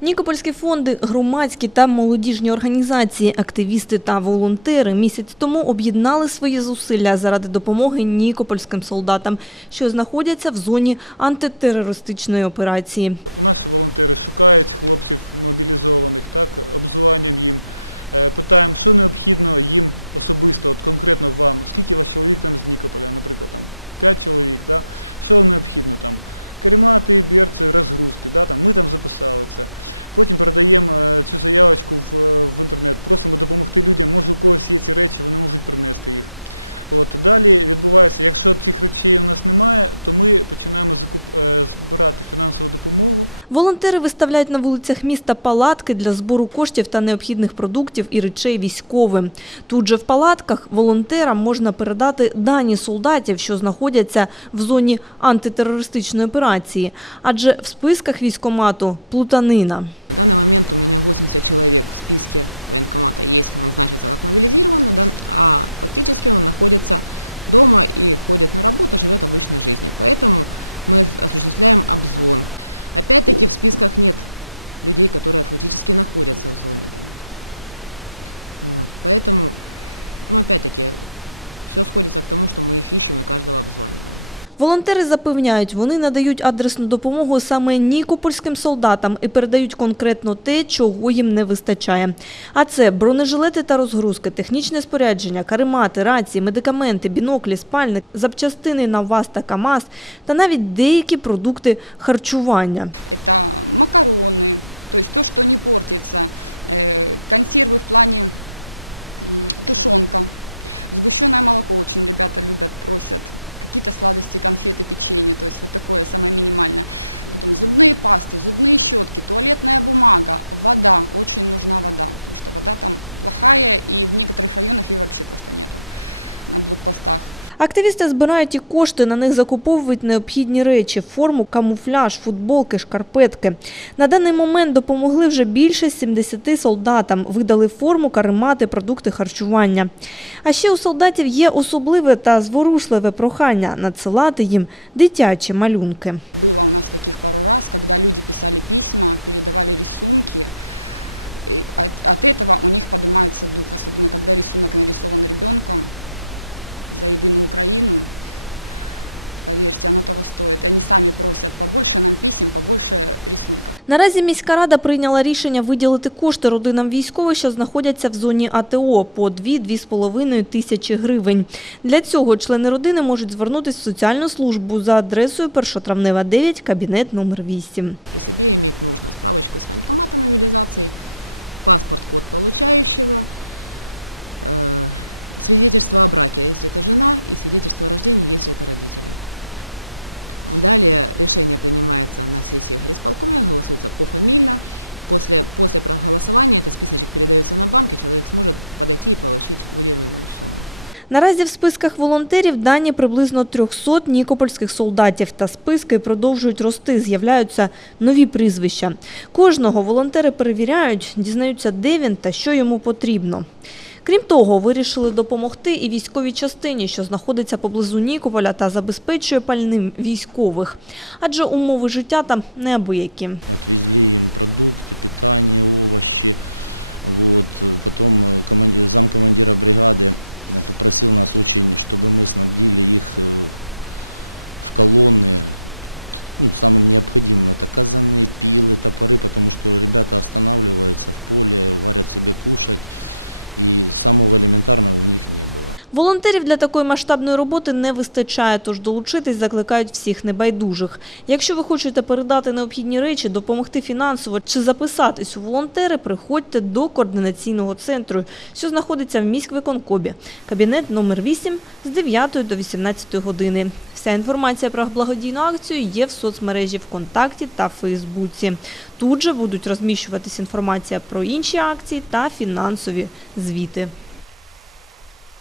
Нікопольські фонди, громадські та молодіжні організації, активісти та волонтери місяць тому об'єднали свої зусилля заради допомоги нікопольським солдатам, що знаходяться в зоні антитерористичної операції. Волонтери виставляють на вулицях міста палатки для збору коштів та необхідних продуктів і речей військовим. Тут же в палатках волонтерам можна передати дані солдатів, що знаходяться в зоні антитерористичної операції, адже в списках військомату плутанина. Волонтери запевняють, вони надають адресну допомогу саме нікопольським солдатам і передають конкретно те, чого їм не вистачає. А це бронежилети та розгрузки, технічне спорядження, каремати, рації, медикаменти, біноклі, спальник, запчастини на ВАЗ та КАМАЗ та навіть деякі продукти харчування. Активісти збирають і кошти, на них закуповують необхідні речі – форму, камуфляж, футболки, шкарпетки. На даний момент допомогли вже більше 70 солдатам, видали форму, каремати, продукти харчування. А ще у солдатів є особливе та зворушливе прохання – надсилати їм дитячі малюнки. Наразі міська рада прийняла рішення виділити кошти родинам військових, що знаходяться в зоні АТО по 2-2,5 тисячі гривень. Для цього члени родини можуть звернутися в соціальну службу за адресою Першотравнева 9, кабінет номер 8. Наразі в списках волонтерів дані приблизно 300 нікопольських солдатів. Та списки продовжують рости, з'являються нові прізвища. Кожного волонтери перевіряють, дізнаються, де він та що йому потрібно. Крім того, вирішили допомогти і військовій частині, що знаходиться поблизу Нікополя та забезпечує пальним військових. Адже умови життя там неабиякі. Волонтерів для такої масштабної роботи не вистачає, тож долучитись закликають всіх небайдужих. Якщо ви хочете передати необхідні речі, допомогти фінансово чи записатись у волонтери, приходьте до координаційного центру, що знаходиться в міськвиконкобі. Кабінет номер 8 з 9 до 18 години. Вся інформація про благодійну акцію є в соцмережі ВКонтакті та Фейсбуці. Тут же будуть розміщуватись інформація про інші акції та фінансові звіти.